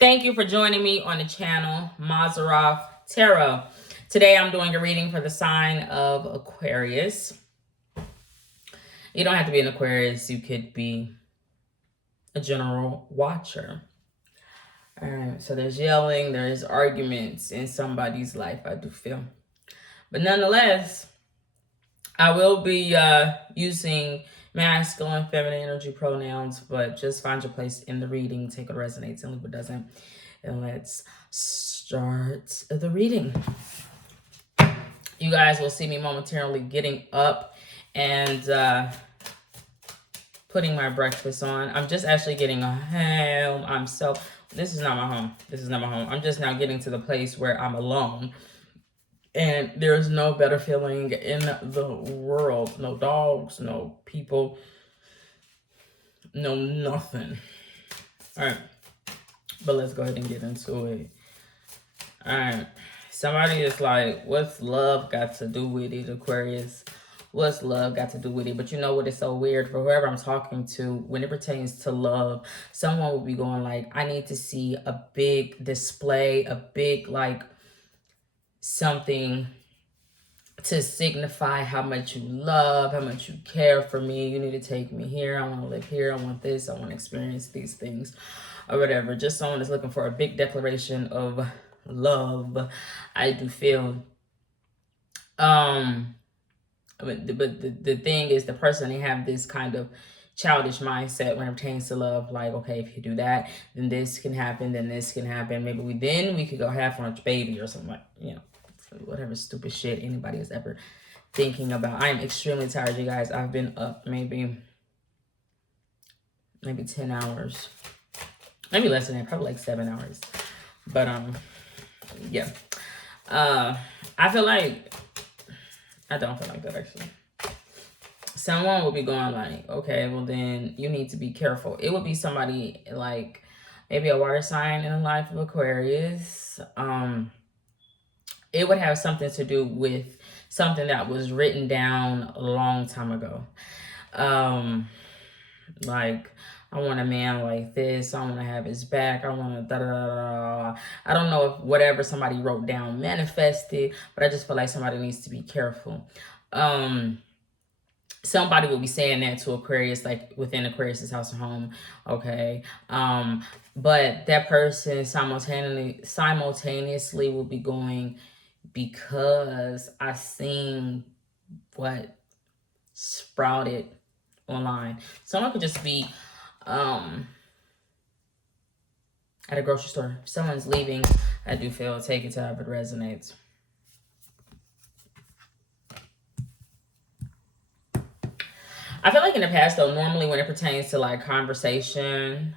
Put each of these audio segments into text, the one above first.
Thank you for joining me on the channel, Mazarov Tarot. Today I'm doing a reading for the sign of Aquarius. You don't have to be an Aquarius. You could be a general watcher. All right, so there's yelling, there's arguments in somebody's life, I do feel. But nonetheless, I will be using masculine, feminine energy pronouns, but just find your place in the reading. Take what resonates and leave what doesn't. And let's start the reading. You guys will see me momentarily getting up and putting my breakfast on. I'm just actually getting home. This is not my home. This is not my home. I'm just now getting to the place where I'm alone. And there's no better feeling in the world. No dogs, no people, no nothing. All right. But let's go ahead and get into it. All right. Somebody is like, what's love got to do with it, Aquarius? What's love got to do with it? But you know what is so weird? For whoever I'm talking to, when it pertains to love, someone will be going like, I need to see a big display, a big like something to signify how much you love, how much you care for me. You need to take me here. I want to live here. I want this. I want to experience these things or whatever. Just someone is looking for a big declaration of love, I do feel. But the thing is, the person, they have this kind of childish mindset when it pertains to love. Like, okay, if you do that, then this can happen, then this can happen. Maybe we could go have lunch, baby, or something like, you know, whatever stupid shit anybody is ever thinking about. I am extremely tired, you guys. I've been up maybe 10 hours. Maybe less than that, probably like 7 hours. But yeah. I feel like I don't feel like that actually. Someone will be going like, okay, well then you need to be careful. It would be somebody like maybe a water sign in the life of Aquarius. It would have something to do with something that was written down a long time ago. Like, I want a man like this. I want to have his back. I want to da-da-da-da. I don't know if whatever somebody wrote down manifested, but I just feel like somebody needs to be careful. Somebody will be saying that to Aquarius, like within Aquarius's house or home. Okay. But that person simultaneously will be going, because I seen what sprouted online. Someone could just be at a grocery store. If someone's leaving, I do feel, take it to however it resonates. I feel like in the past, though, normally when it pertains to like conversation,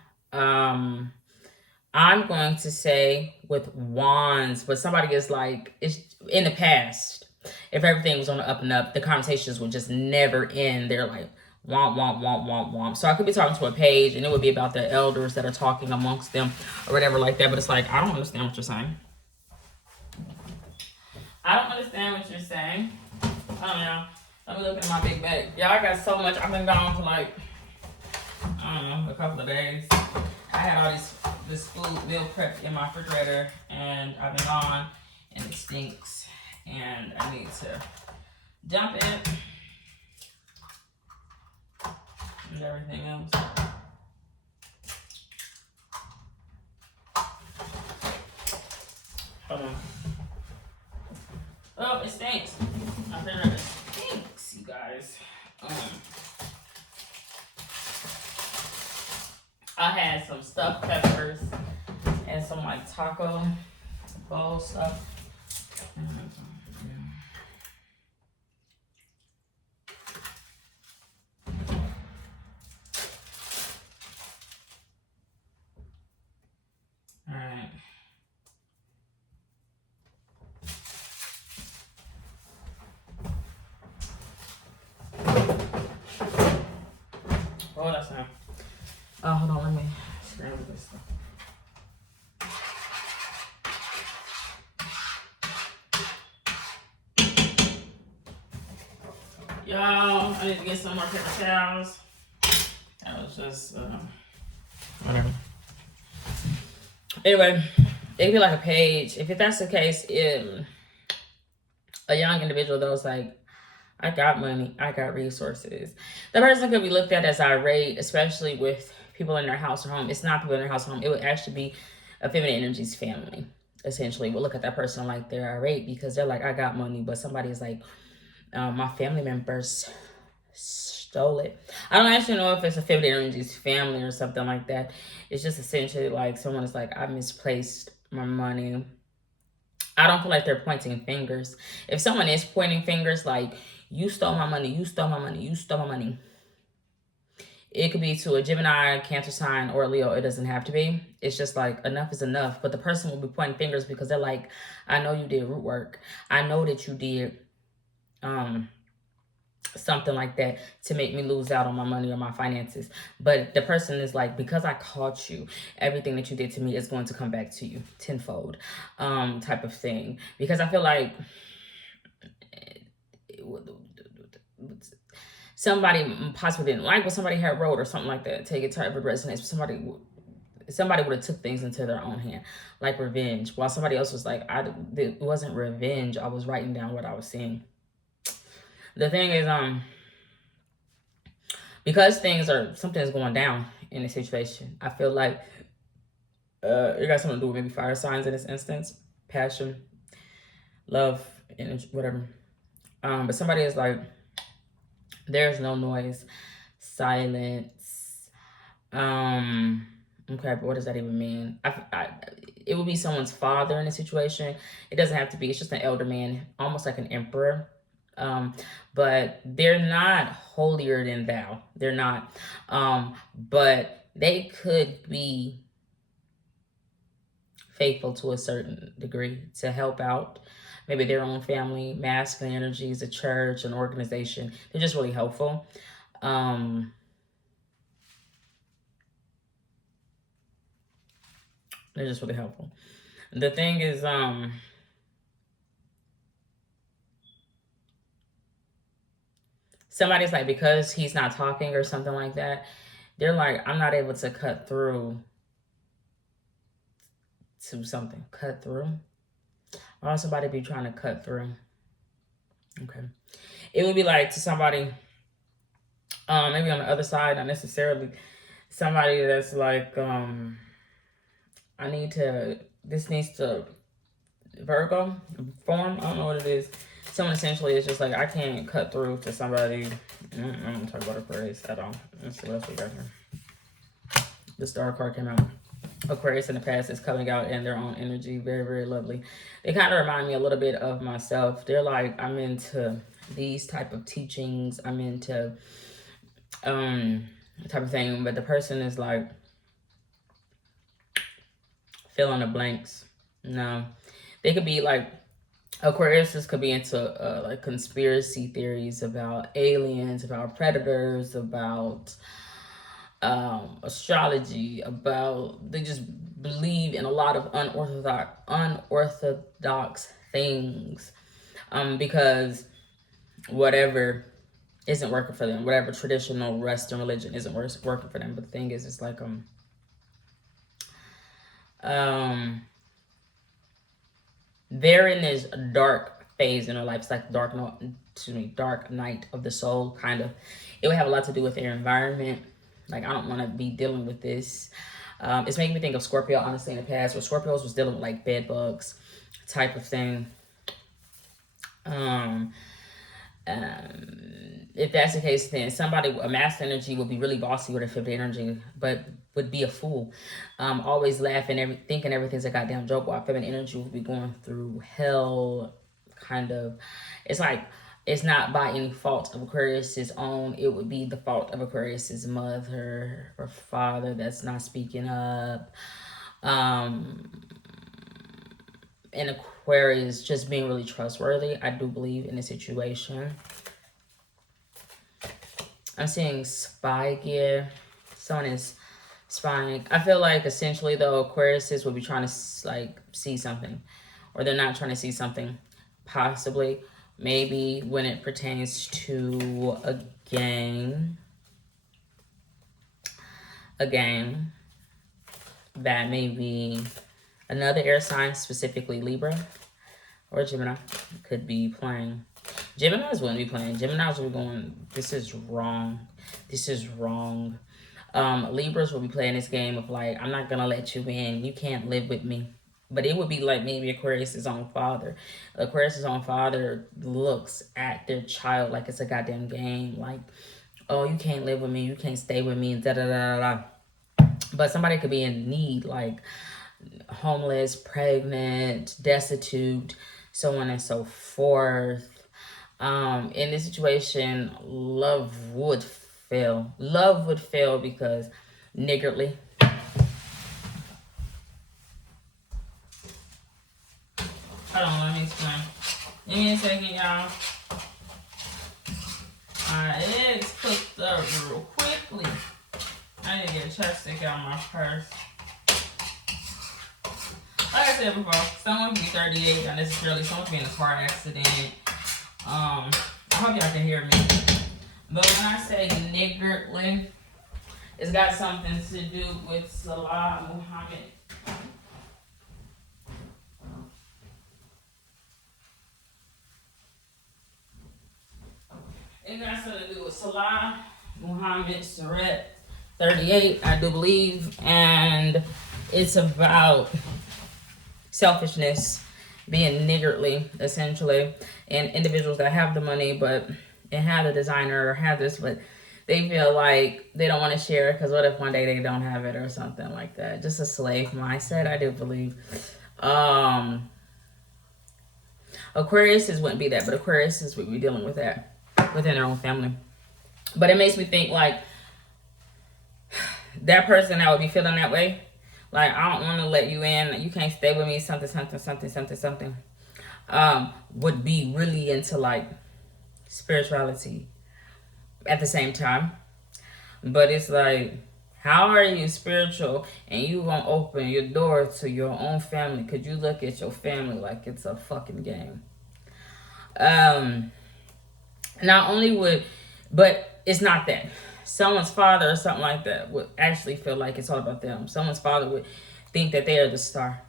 I'm going to say with wands, but somebody is like, it's in the past, if everything was on the up and up, the conversations would just never end. They're like, womp, womp, womp, womp, womp. So I could be talking to a page and it would be about the elders that are talking amongst them or whatever like that. But it's like, I don't understand what you're saying. I don't understand what you're saying. I don't know. Let me look at my big bag. Y'all, I got so much. I've been gone for like, I don't know, a couple of days. I had all this food meal prep in my refrigerator and I've been gone and it stinks and I need to dump it and everything else. Hold on. Oh, it stinks. My refrigerator stinks, you guys. I had some stuffed peppers and some like taco bowl stuff. All right. Oh, that's not. Oh, hold on, let me scramble this stuff. Y'all, I need to get some more paper towels. That was just, whatever. Anyway, it could be like a page. If that's the case, a young individual that was like, I got money, I got resources. The person could be looked at as irate, especially with people in their house or home. It's not people in their house or home. It would actually be a feminine energy's family. Essentially, we'll look at that person like they're irate because they're like, I got money, but somebody is like, my family members stole it. I don't actually know if it's a feminine energy's family or something like that. It's just essentially like someone is like, I misplaced my money. I don't feel like they're pointing fingers. If someone is pointing fingers, like, you stole my money, you stole my money, you stole my money, it could be to a Gemini, Cancer sign, or a Leo. It doesn't have to be. It's just like, enough is enough. But the person will be pointing fingers because they're like, I know you did root work. I know that you did something like that to make me lose out on my money or my finances. But the person is like, because I caught you, everything that you did to me is going to come back to you tenfold, type of thing. Because I feel like somebody possibly didn't like what somebody had wrote or something like that. Take it to whatever resonates. Somebody would have took things into their own hand, like revenge, while somebody else was like, it wasn't revenge. I was writing down what I was seeing. The thing is, because something's going down in the situation, I feel like it got something to do with maybe fire signs in this instance, passion, love, energy, whatever. But somebody is like, there's no noise, silence. Okay, but what does that even mean? It would be someone's father in a situation. It doesn't have to be. It's just an elder man, almost like an emperor. But they're not holier than thou. They're not. But they could be faithful to a certain degree to help out maybe their own family, masculine energies, a church, an organization. They're just really helpful. They're just really helpful. The thing is, somebody's like, because he's not talking or something like that, they're like, I'm not able to cut through to something. Cut through? Or somebody be trying to cut through. Okay. It would be like to somebody, maybe on the other side, not necessarily somebody that's like, this needs to Virgo form. I don't know what it is. Someone essentially is just like, I can't cut through to somebody. I'm going to talk about Aquarius at all. Let's see what else we got here. The Star card came out. Aquarius in the past is coming out in their own energy. Very, very lovely. They kind of remind me a little bit of myself. They're like, I'm into these type of teachings. I'm into type of thing. But the person is like, fill in the blanks. No. They could be like, Aquarius could be into like conspiracy theories about aliens, about predators, about astrology, about, they just believe in a lot of unorthodox things, because whatever isn't working for them, whatever traditional Western religion isn't working for them. But the thing is, it's like they're in this dark phase in their life. It's like dark night of the soul, kind of. It would have a lot to do with their environment. Like, I don't want to be dealing with this. It's making me think of Scorpio, honestly, in the past, where Scorpios was dealing with like bed bugs type of thing. If that's the case, then a masculine energy would be really bossy with a feminine energy, but would be a fool. Always laughing, thinking everything's a goddamn joke, while feminine energy would be going through hell, kind of. It's like, it's not by any fault of Aquarius's own. It would be the fault of Aquarius's mother or father that's not speaking up. And Aquarius just being really trustworthy, I do believe, in a situation. I'm seeing spy gear. Someone is spying. I feel like essentially though, Aquariuses will be trying to like see something, or they're not trying to see something. Possibly, maybe when it pertains to a game that may be Another air sign, specifically Libra or Gemini, could be playing. Geminis wouldn't be playing. Geminis will be going, this is wrong. This is wrong. Libras will be playing this game of like, I'm not going to let you in. You can't live with me. But it would be like maybe Aquarius' own father. Aquarius' own father looks at their child like it's a goddamn game. Like, oh, you can't live with me. You can't stay with me. Da da da da. But somebody could be in need, like homeless, pregnant, destitute, so on and so forth. In this situation, love would fail. Love would fail because niggardly. Hold on, let me explain. Give me a second, y'all. My eggs cooked up real quickly. I need to get a chopstick out of my purse. Like I said before, someone can be 38, not necessarily. Someone can be in a car accident. I hope y'all can hear me. But when I say niggardly, it's got something to do with Salah Muhammad. It got something to do with Salah Muhammad Surah 38, I do believe. And it's about selfishness, being niggardly, essentially, and individuals that have the money, but they have the designer or have this, but they feel like they don't want to share it because what if one day they don't have it or something like that. Just a slave mindset, I do believe. Aquarius wouldn't be that, but Aquarius would be dealing with that within their own family. But it makes me think like that person that would be feeling that way, like, I don't want to let you in, you can't stay with me, something, would be really into like spirituality at the same time. But it's like, how are you spiritual and you gonna open your door to your own family? Could you look at your family like it's a fucking game? Not only would, but it's not that. Someone's father or something like that would actually feel like it's all about them. Someone's father would think that they are the star,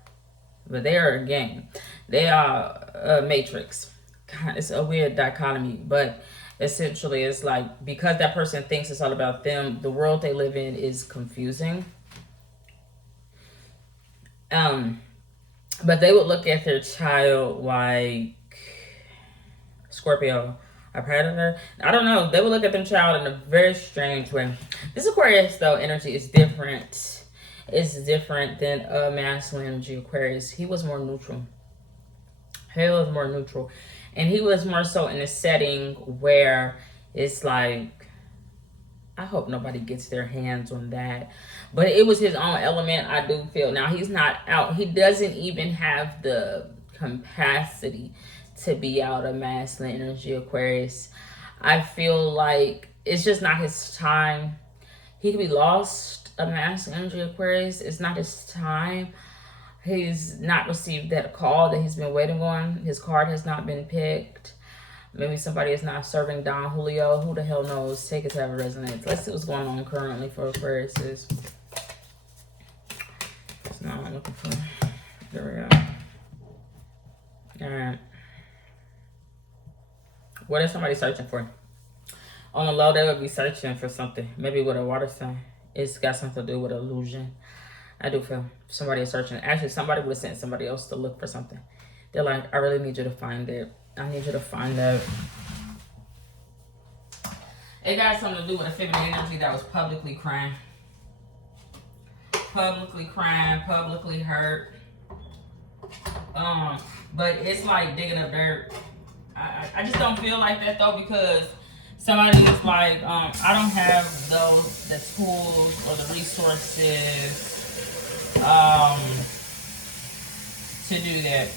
but they are a game. They are a matrix. God, it's a weird dichotomy, but essentially it's like, because that person thinks it's all about them, the world they live in is confusing. But they would look at their child like Scorpio, a predator. I don't know. They would look at their child in a very strange way. This Aquarius, though, energy is different. It's different than a masculine energy Aquarius. He was more neutral. And he was more so in a setting where it's like, I hope nobody gets their hands on that. But it was his own element, I do feel. Now, he's not out. He doesn't even have the capacity to be out of masculine energy Aquarius. I feel like it's just not his time. He could be lost a masculine energy Aquarius. It's not his time. He's not received that call that he's been waiting on. His card has not been picked. Maybe somebody is not serving Don Julio. Who the hell knows? Take it to have a resonance. Let's see what's going on currently for Aquarius. That's not what I'm looking for. There we go. Alright. What is somebody searching for? On the low, they would be searching for something. Maybe with a water sign. It's got something to do with illusion. I do feel somebody is searching. Actually, somebody would have sent somebody else to look for something. They're like, I really need you to find it. I need you to find out. It got something to do with a feminine energy that was publicly crying. Publicly crying, publicly hurt. But it's like digging up dirt. I just don't feel like that though, because somebody is like, I don't have the tools or the resources to do that.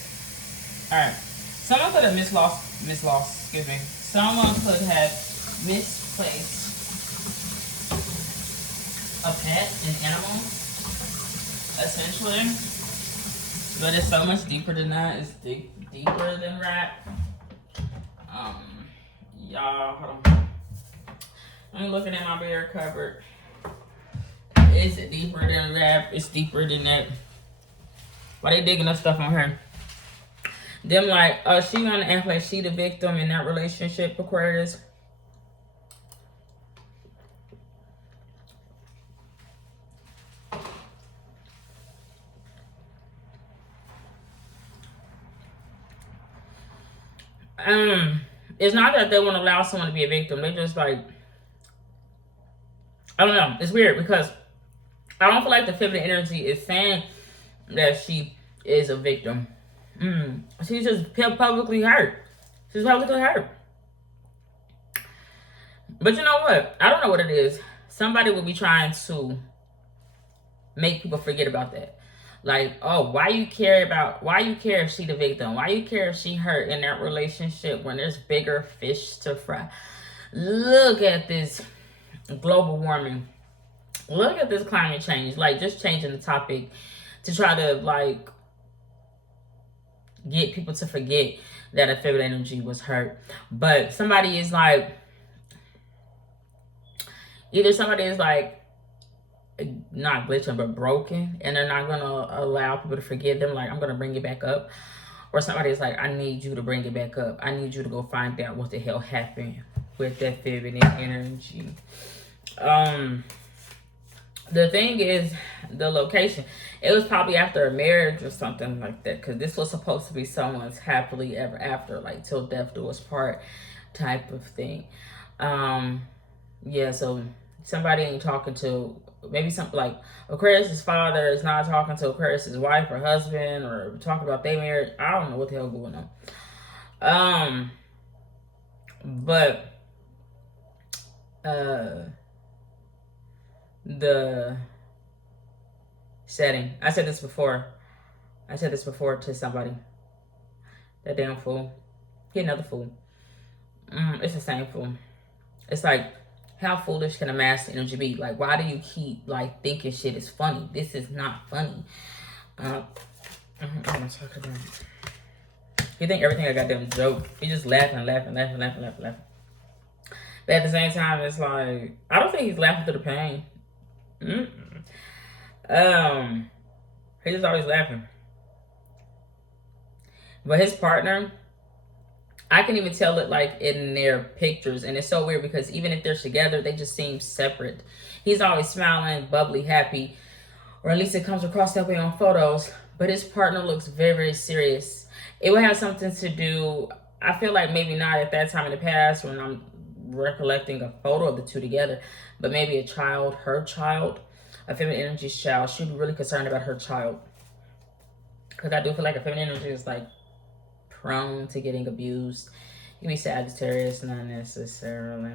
Alright. Someone could have excuse me. Someone could have misplaced a pet, an animal, essentially. But it's so much deeper than that. It's deeper than rap. Y'all, hold on. I'm looking at my bear cupboard. It's deeper than rap. It's deeper than that. Why they digging up stuff on her? Them like, she gonna act like she the victim in that relationship, Aquarius. It's not that they won't allow someone to be a victim. They just like, I don't know. It's weird because I don't feel like the feminine energy is saying that she is a victim. She's just publicly hurt. She's publicly hurt. But you know what? I don't know what it is. Somebody will be trying to make people forget about that. Like, oh, why you care if she the victim? Why you care if she hurt in that relationship when there's bigger fish to fry? Look at this global warming. Look at this climate change. Like, just changing the topic to try to, like, get people to forget that a feminine energy was hurt. But somebody is like, either somebody is like, not glitching but broken, and they're not gonna allow people to forgive them, like, I'm gonna bring it back up. Or somebody is like, I need you to bring it back up. I need you to go find out what the hell happened with that feminine energy. The thing is, the location, it was probably after a marriage or something like that, because this was supposed to be someone's happily ever after, like till death do us part type of thing. Yeah, so somebody ain't talking to, maybe something like Aquarius' father is not talking to Aquarius' wife or husband, or talking about their marriage. I don't know what the hell going on. But the setting, I said this before to somebody. That damn fool. Get another fool. It's the same fool. It's like, how foolish can a master energy be? Like, why do you keep like thinking shit is funny? This is not funny. You think everything a goddamn joke? You just laughing. But at the same time, it's like, I don't think he's laughing through the pain. He's just always laughing. But his partner, I can even tell it like in their pictures, and it's so weird because even if they're together, they just seem separate. He's always smiling, bubbly, happy, or at least it comes across that way on photos. But his partner looks very, very serious. It would have something to do, I feel like maybe not at that time in the past when I'm recollecting a photo of the two together, but maybe a child, her child, a feminine energy's child. She'd be really concerned about her child, because I do feel like a feminine energy is like prone to getting abused. You can be Sagittarius, not necessarily.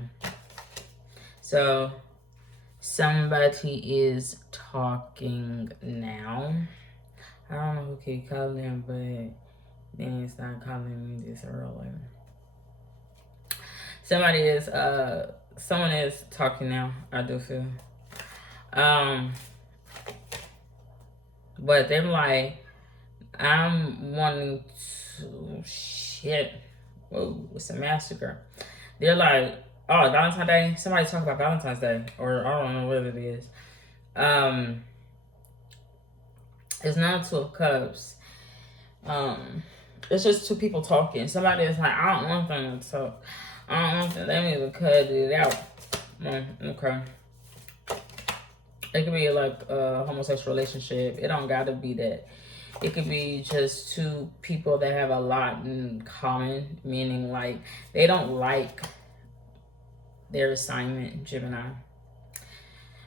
So somebody is talking now. I don't know who keep calling, but then it's not calling me this early. Someone is talking now, I do feel. But they're like, I'm wanting to, shit. Whoa, it's a massacre. They're like, oh, Valentine's Day? Somebody talk about Valentine's Day. Or I don't know what it is. It's not Two of Cups. It's just two people talking. Somebody is like, I don't want them to talk. I don't want them. They need to cut it out. Okay. It could be like a homosexual relationship. It don't gotta be that. It could be just two people that have a lot in common, meaning like they don't like their assignment, Gemini.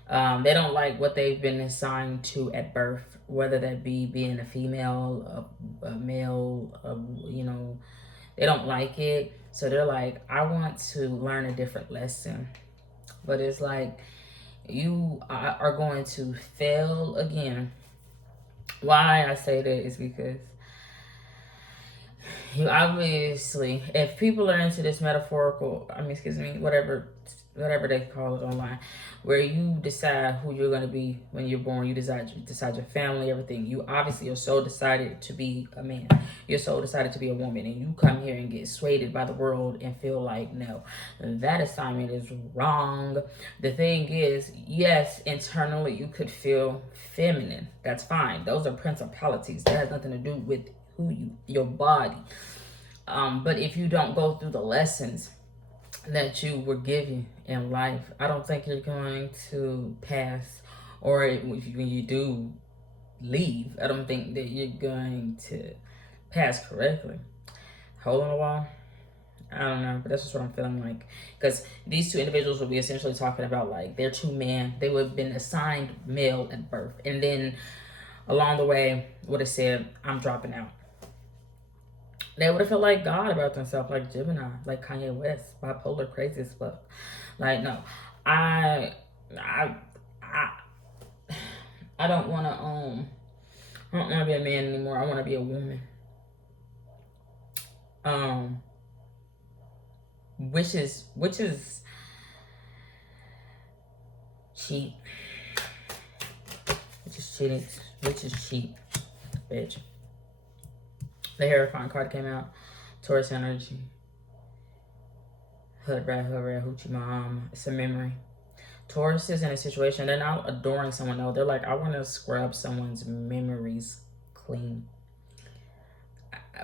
They don't like what they've been assigned to at birth, whether that be being a female, a male, you know, they don't like it. So they're like, I want to learn a different lesson. But it's like, you are going to fail again. Why I say that is because you obviously, if people are into this metaphorical, whatever whatever they call it online, where you decide who you're going to be when you're born. You decide your family, everything. You obviously your soul decided to be a man. Your soul decided to be a woman, and you come here and get swayed by the world and feel like, no, that assignment is wrong. The thing is, yes, internally you could feel feminine. That's fine. Those are principalities. That has nothing to do with your body. But if you don't go through the lessons that you were given in life, I don't think you're going to pass. Or when you do leave, I don't think that you're going to pass correctly. Hole in the wall? I don't know, but that's just what I'm feeling like. Because these two individuals will be essentially talking about, like, they're two men. They would have been assigned male at birth. And then along the way would have said, I'm dropping out. They would have felt like God about themselves, like Gemini, like Kanye West, bipolar, crazy as fuck. Like, no, I, I, I don't want to I don't want to be a man anymore. I want to be a woman. Which is cheap. Which is cheating. Which is cheap, bitch. The Hierophant card came out. Taurus energy. Hood rat, hoochie mom. It's a memory. Taurus is in a situation, they're not adoring someone, though. They're like, I want to scrub someone's memories clean.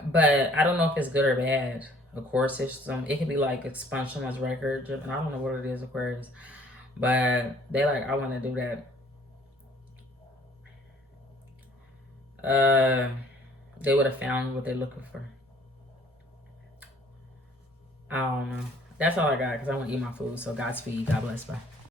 But I don't know if it's good or bad. Of course, it could be like expunge someone's record. And I don't know what it is, Aquarius. But they like, I want to do that. They would have found what they're looking for. I don't know. That's all I got because I want to eat my food. So Godspeed. God bless. Bye.